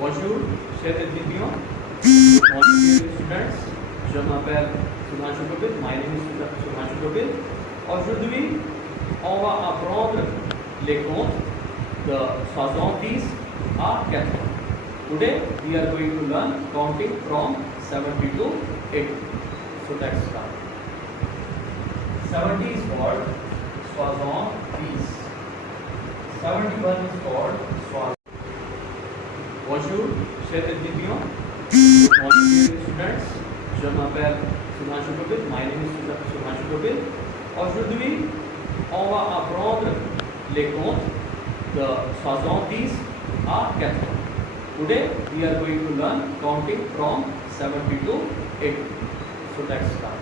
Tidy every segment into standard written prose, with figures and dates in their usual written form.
Bonjour, chers étudiants. Good morning, dear students. Je m'appelle Français. My name is Français. Aujourd'hui, on va apprendre les comptes de 70 à 80. Today, we are going to learn counting from 70 to 80. So let's start. 70 is called 70. 71 is called 70. Bonjour, chers étudiants. Good morning, dear students. Je m'appelle Français. My name is Français. Aujourd'hui, on va apprendre les comptes de 70 à 80. Today, we are going to learn counting from 70 to 80. So let's start.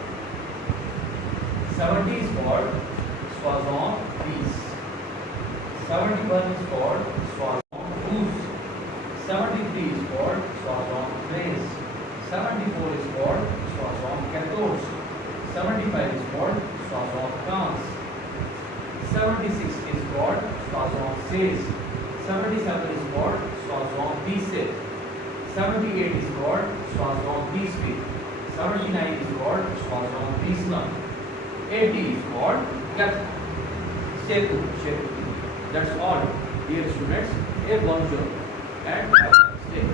70 is called 70. 71 is called 72. 73 is called 73. 74 is called 74. 75 is called 75. 76 is called 76. 77 is called 77. 78 is called 78. 79 is called 79. 80 is called 82. That's all, dear students. A bonjour and have a nice day.